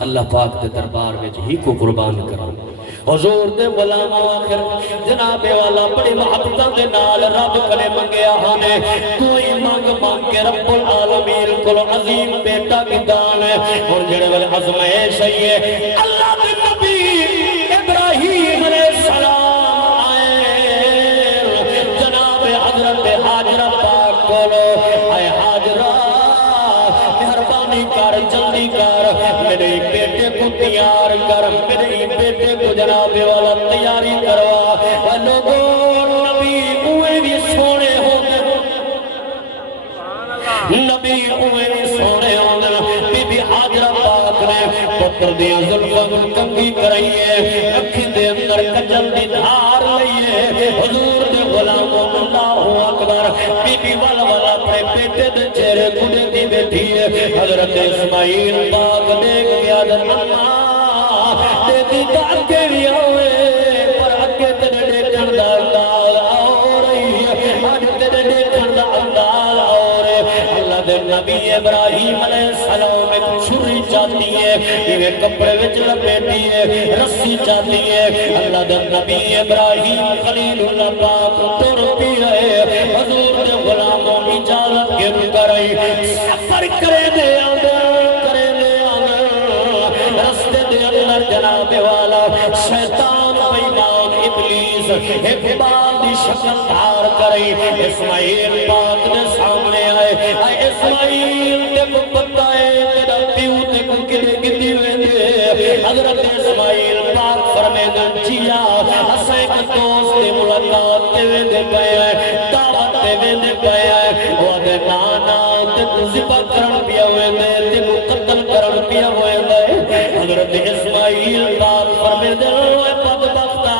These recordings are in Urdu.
اللہ پاک دے دربار میں ہی کو قربان کرا حضور دے غلام آخر جناب والا بڑی محبتاں دے نال رب کنے منگیا ہانے کوئی مانگ مانگ کے رب العالمین کو عظیم بیٹا کی دان ہے اور جڑے والے عظمائش ہے اللہ دے نبی ابراہیم علیہ السلام آئے جناب حضرت حاجرہ پاک کولو اے حاجرہ مہربانی کر جلدی کر میرے بیٹے کو تیار کر میرے بیٹے کو جناب والا تیاری کروا لوگوں نبی اوے بھی سونے ہو نبی اوے بھی سونے ہو بی بی حاجرہ پاک نے پتر دیا زلفہ کنگی کرائیے اکھی دے اندر کجل دی دھار لئیے حضور دے غلاموں اللہ اکبر بی بی والا اپنے بیٹے دے چہرے کھڑے دی بیٹھی ہے حضرت اسماعیل پاک دیکھ گیا در اللہ دیکھی تا اکے بھی ہوئے پر اکے تیرے دیکھن دا اندال آو رہی ہے آج تیرے دیکھن دا اندال آو رہے اللہ دے نبی ابراہیم علیہ السلام ایک چھری چاہتی ہے یہ کپڑے وچ لپیٹی ہے رسی چاہتی ہے اللہ دے نبی ابراہیم خلیل اللہ پاک تر پی رہے حضور دے غلاموں اجازت گر کرائی سفر کرے دے جناب والا شیطان بیمان ابلیس حبال دی شکل دھار کرئی اسماعیل پاک نے سامنے آئے اے اسماعیل تے کو بتائے تیرا پیو تے کو گلے گدی ہوئے دے حضرت اسماعیل پاک فرمے دن جیا اسے کا دوست تے ملاقات تے وے دے گئے ہیں دعوت تے وے دے گئے ہیں وہ دے نانا تے کو زبا کرن پیا ہوئے دے تے کو قتل کرن پیا ہوئے دے حضرت اسماعیل دار فرمے دے بدبختہ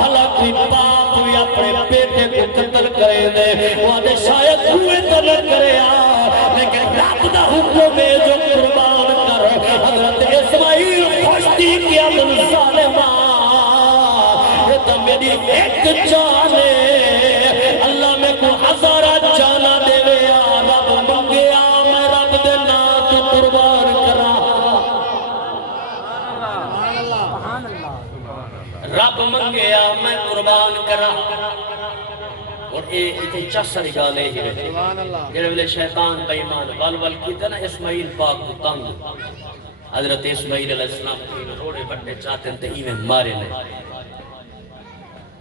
حالانکہ باپ بھی اپنے بیٹے کو قتل کرے دے وہ دے شاید ہوئے قتل کرے لیکن رب دا حکم ہے جو قربان کر حضرت اسماعیل خوشتی کیا من ظالمہ یہ تو میری ایک جان ہے اللہ میں کو ہزارہ جانا دے ویا رب منگیا میں رب دے نا تو قربان کرا رب منگیا میں قربان کرا اور یہ چسڑ گالے ہی رہے جڑے ویلے شیطان بیمان والوال کی تھا نا اسماعیل پاک کو تنگ حضرت اسماعیل علیہ السلام کو روڑے بڑھنے چاہتے ہیں تو ایویں مارے لے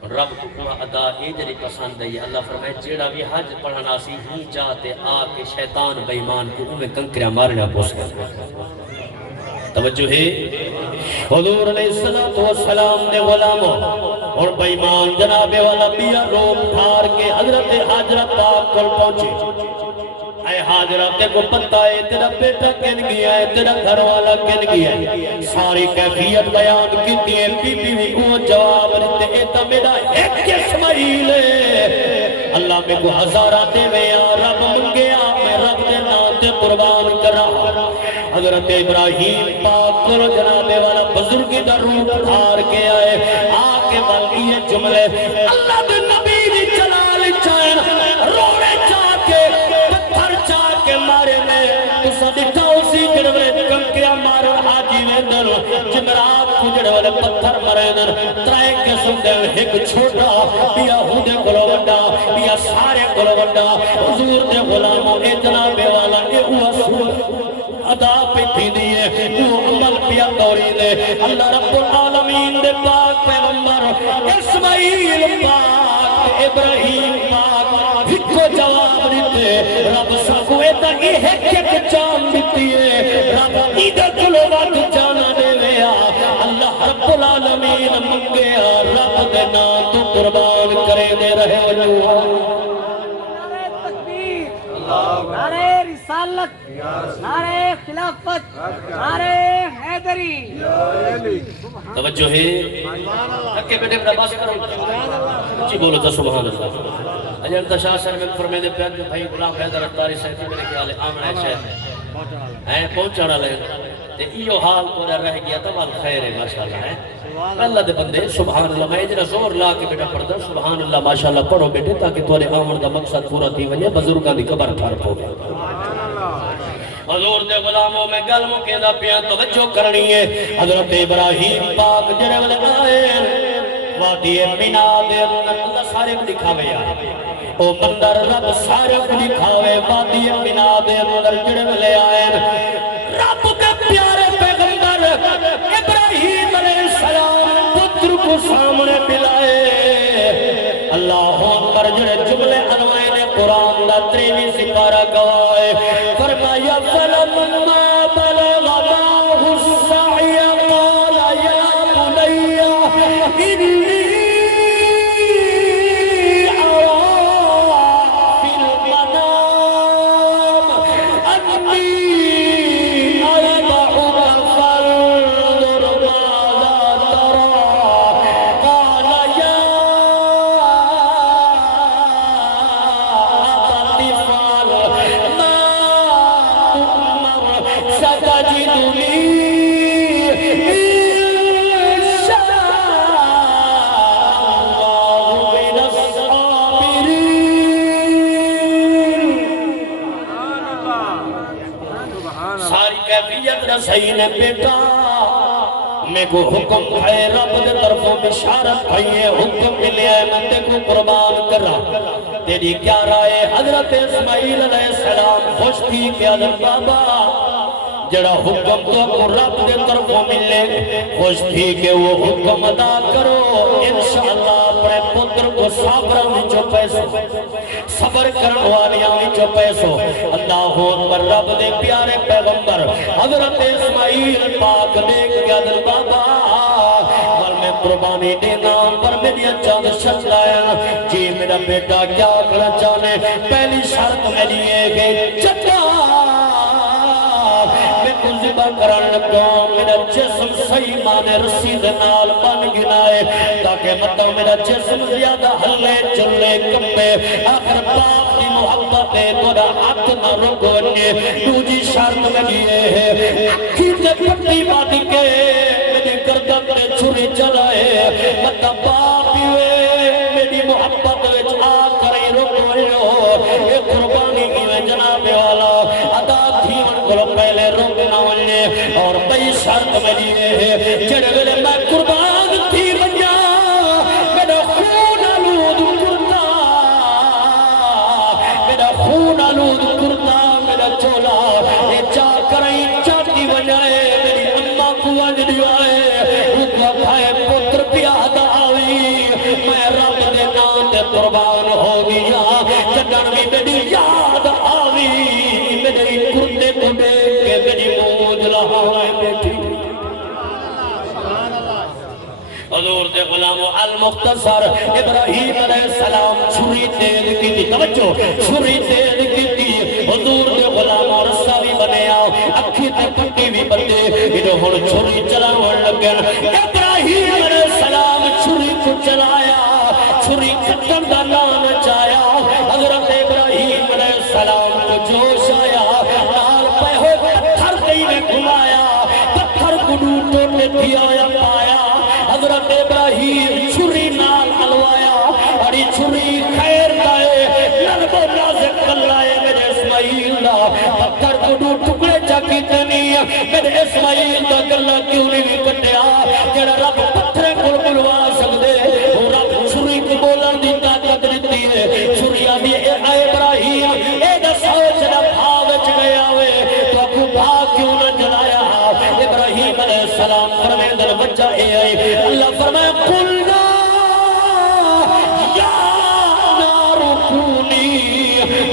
رب کو پورا ادا جڑی پسند ہے اللہ فرمائے جیڑا بھی حج پڑھنا سی ہی چاہتے آکے شیطان بیمان کو انہیں کنکریاں مارنا پوس کر توجہ ہے حضور علیہ السلام نے غلاموں اور بیمان جناب والا بیا روپ دھار کے حضرت حاجرہ پاک کل پہنچے اے حاجرہ تے کو پتہ ہے تیرا بیٹا کن گیا ہے تیرا گھر والا کن گیا ہے ساری کیفیت بیان کی دیئے بی بی بھی کو جواب رہتے ایتا میرا ایک اسماعیل ہے اللہ میں کو ہزارہ دے میں رب منگیا میں رب دے نام دے قربان کرا حضرت ابراہیم پاک کرو جنابے والا بزرگی در روح دھار کے آئے آکے بلکی یہ جملے اللہ دے نبی دی جلال چاہن روڑے چاہ کے پتھر چاہ کے مارے میں اسا دکھا اسی جڑوے کم کیا مارو حاجی ویندر جمرات کجڑے والے پتھر مرے در ترائے کے سندے ایک چھوٹا بیا ہودے کلو وڈا بیا سارے کلو وڈا حضور دے غلاموں اے جنابے والا اے اوہ سور ادا پہ تھی دیئے وہ عمل پیا دوری دے اللہ رب العالمین دے پاک پیغمبر اسماعیل پاک ابراہیم پاک ہکو جواب دیتے رب سکوے تا ایک جان دیتی ہے رب ایدہ کلو وقت جانا دے لیا اللہ رب العالمین منگیا رب دے نا تو قربان کرے دے رہے وجوہ نعرے رسالت نعرے خلافت نعرے حیدری توجہ ہے تکے بیٹے بڑا باس کرو چی بولو تا سبحان اللہ اجر تشاہ سر میں فرمے دے پیاد جو بھائی غلام حیدر اتاری صاحب میرے خیال ہے آمن شہر ہے پہنچانا لے تے ایو حال کو رہ گیا تمال خیر ہے ماشاءاللہ ہے اللہ دے بندے سبحان اللہ میں اجرا زور لا کے بیٹا پڑھتا سبحان اللہ ماشاءاللہ پڑھو بیٹے تاکہ تورے آمن کا مقصد پورا تھی وجہ بزرگاں دی قبر پھار پو گیا حضور دے غلاموں میں گل مکیندہ پیا توجہ کرنی ہے حضرت ابراہیم پاک جڑے والے آئے وادی مینا دے اندر اللہ سارے کو دکھاوے یار او بندر رب سارے کو دکھاوے وادی مینا دے اندر جڑے والے آئے رب کے پیارے پیغمبر ابراہیم علیہ السلام پتر کو سامنے ملائے اللہ اکبر جڑے جملے عنوائے نے قرآن دا 23 سپارہ گوائے فرمایا فلما بلغ معه السعي قال يا بني إني صحیح نے بیٹا میں کو حکم ہے رب دے طرفوں بشارت ہے حکم ملے ہے میں تے کو قربان کر رہا تیری کیا رائے حضرت اسماعیل علیہ السلام خوش تھی کہ حضرت بابا جڑا حکم تو کو رب دے طرفوں ملے خوش تھی کہ وہ حکم ادا کرو انشاءاللہ اپنے پتر کو صابرہ وچوں پیسو صبر کرن والیاں وچوں پیسو اللہ اکبر رب دے پیارے پیغمبر حضرت اسماعیل پاک دیکھ کے حضرت بابا اور میں قربانی دینا پر میری چاند شخص لایا جی میرا بیٹا کیا کرنا چاہنے پہلی شرط میری ہے کہ چچا ذبح کرن لگا میرا جسم صحیح مانے رسید نال بن گنائے تاکہ مطلب میرا جسم زیادہ ہلے چلے کمبے آخر باپ کی محبت ہے تورا حق نہ رکھونے دوجی شرط لگی ہے اکھی تے پٹی بات کے میری گردن نے چھری چلائے مطلب باپ ہوئے میری محبت وچ آ کریں رکھونے اے قربانی کی میں جناب والا ادا تھی من کو پہلے رکھنا اور بئی شرط ملی ہے جڑے ویلے میں قربان تھی بنیا میرا خون آلود کرتا میرا خون آلود کرتا میرا چولا یہ چا کریں چاٹی بنائے میری اممہ کو انجلی آئے رکھا بھائے پتر پیادہ آوی میں رب دے نام دے قربان ہو گیا جنن بھی میری یاد آوی میری کردے کو دیکھ کے میری حضور دے غلامو المختصر ابراہیم علیہ السلام چھری تیز کی تھی توجہ چھری تیز کی تھی حضور دے غلامو رسا بھی بنے آؤ اکھی تے پٹی بھی بندے انہوں ہون چھری چلاوڑ لگن ابراہیم علیہ السلام چھری کو چلایا چھری کٹن دا نام چایا حضرت ابراہیم علیہ السلام کو جوش آیا نال پہ ہو پتھر کئی میں گھمایا پتھر کو ڈوٹوں نے دیا یا پایا حضرت ابراہیم چھری نال حلوایا اور یہ چھری خیر دائے نرب و نازک کلائے میرے اسماعیل دا پتھر کو دو ٹکڑے چاکی تنی میرے اسماعیل دا گلہ کیوں نہیں کٹیا جڑا رب پتھرے کو بلوا سکدے وہ رب چھری کو بولن دی طاقت دیتی ہے چھری آبی اے ابراہیم اے دا سوچ دا بھاوچ گیا ہوئے تو اکو بھاگ کیوں نہ جلایا ابراہیم علیہ السلام فرمائے در بچہ اے آئی اللہ فرمائے قلنا یا نار کونی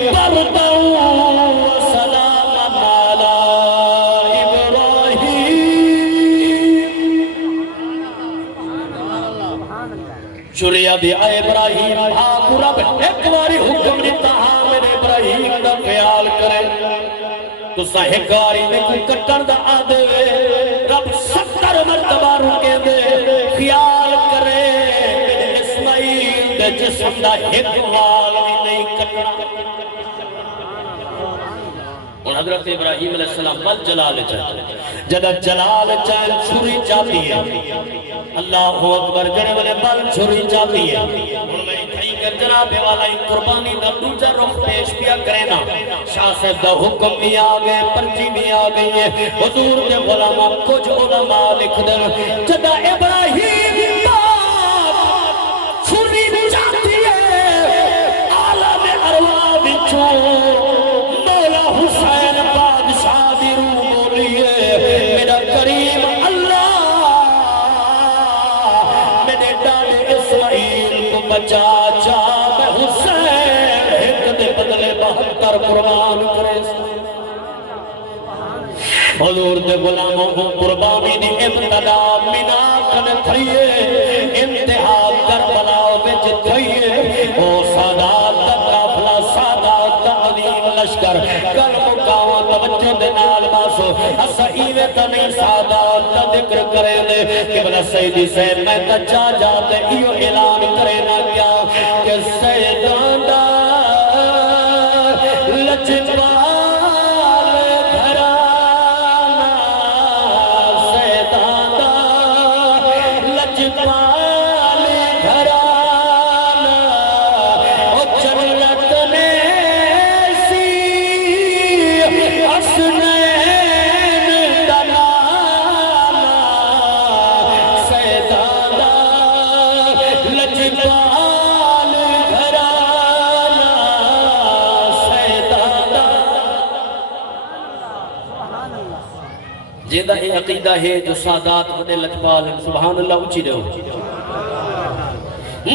بردا و سلام علی ابراہیم چوریا بھی آئے ابراہیم آکو رب ایک باری حکم دیتا ہاں میرے ابراہیم دا خیال کرے تو سہکاری میں کوئی کٹر دا آدھے رب 70 مرتبہ رکے دے خیال کرے میرے اسماعیل دے جسم دا ایک وال بھی نہیں کٹنا اور حضرت ابراہیم علیہ السلام بل جلال چاہتے جدہ جلال چاہتے چھری چاہتی ہے اللہ اکبر جڑے والے بل چھری چاہتی ہے اور میں اتھائی کر جناب والا قربانی دا دوجا رخ پیش پیا کرینا شاہ صاحب دا حکم بھی آگئے پرچی بھی آگئی ہے حضور دے غلامہ کچھ علماء لکھ دن جدا ابراہیم باپ چھری جاتی ہے عالم ارواح بچوں مولا حسین بادشاہ دی روح بولی ہے میرا کریم اللہ میرے ڈاڈے اسماعیل کو بچا جا میں حسین ایک دے بدلے 72 قربان کرے حضور دے غلاموں کو قربانی دی ابتدا منا کن تھئیے انتہا کربلا وچ تھئیے او سادات دا قافلہ سادات دا عظیم لشکر کل مقاوم توجہ دے نال باسو اسا ایویں تا نہیں سادات دا ذکر کرے دے کہ بلا سیدی سید میں تچا جاتے ایو اعلان کرے نا کیا کہ سیدان دا لجپال جیدہ یہ عقیدہ ہے جو سادات وڈے لجپال ہیں سبحان اللہ اچھی رہو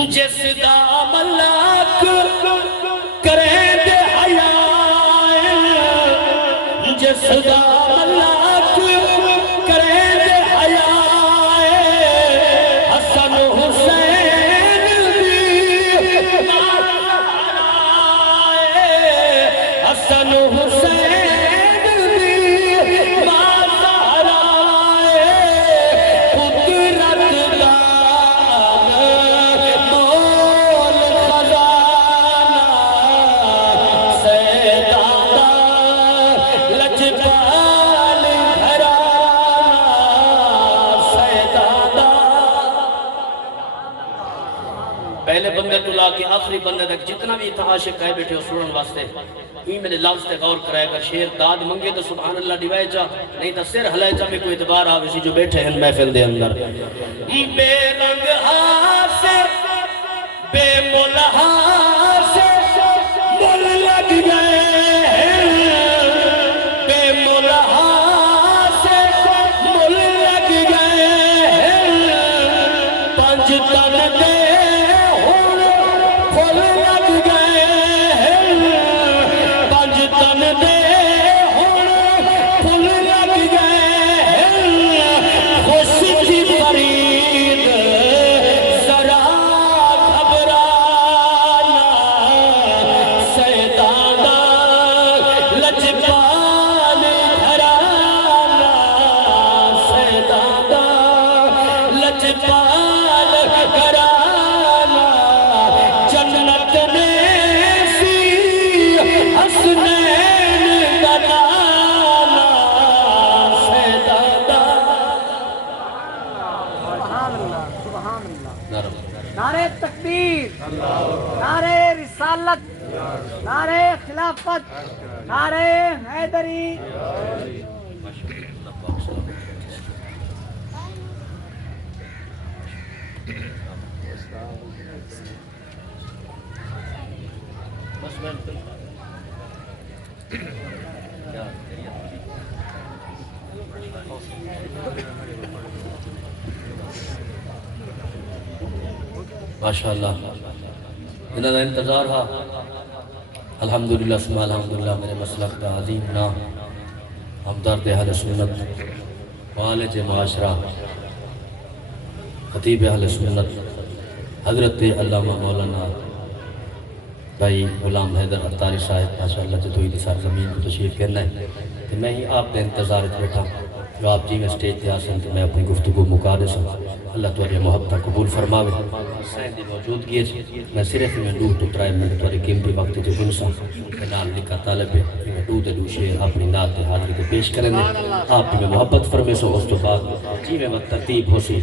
جس دا ملاک کریں دے حیائیں جس دا ملاک کریں دے حیائیں حسن حسین دی حسن حسین پہلے بندے تو لا کے آخری بندے تک جتنا بھی عاشق کہے بیٹھے ہو سنن واسطے ہی میرے لفظ تے غور کرائے گا شیر داد منگے تو سبحان اللہ ڈیوائے جا نہیں تو سر ہلائے جا میں کوئی اعتبار آوے سی جو بیٹھے ہیں محفل دے اندر بے رنگ ہاسے بے مل ہاسے مل لگ گئے بے مل ہاسے مل لگ گئے پنج تن دے پھول لگ گئے پنج تن دے پھول لگ گئے خوش کی فرید ذرا گھبرانا سیدانہ لجپال گھرانا سیدانہ لجپال گھرانا جنت میں سی حسنین کا نانا سیدانہ نعرہ تکبیر نعرہ رسالت نعرہ خلافت نعرہ حیدری ماشاءاللہ انہاں دا انتظار ہا الحمدللہ سمع الحمدللہ میرے مسلک دا عظیم نام ہمدرد اہل سنت معالج معاشرہ خطیب اہل سنت حضرت علامہ مولانا بھائی غلام حیدر عطاری صاحب ماشاءاللہ جدوئی سار زمین کو تشریف کرنا ہے کہ میں ہی آپ نے انتظار بیٹھا جو آپ جی میں سٹیج تے آسن تو میں اپنی گفتگو مکا دے سوں اللہ تمہاری محبت قبول فرماوے حسین دی موجودگی ہے میں صرف میں دو تو ترائے منٹ تمہاری قیمتی وقت تے گنسا میں نال لکھا طالب ہے میں دو شعر اپنی نات تے حاضری کو پیش کریں آپ میں محبت فرمے سو اس تو بعد جی میں وقت ترتیب ہو سی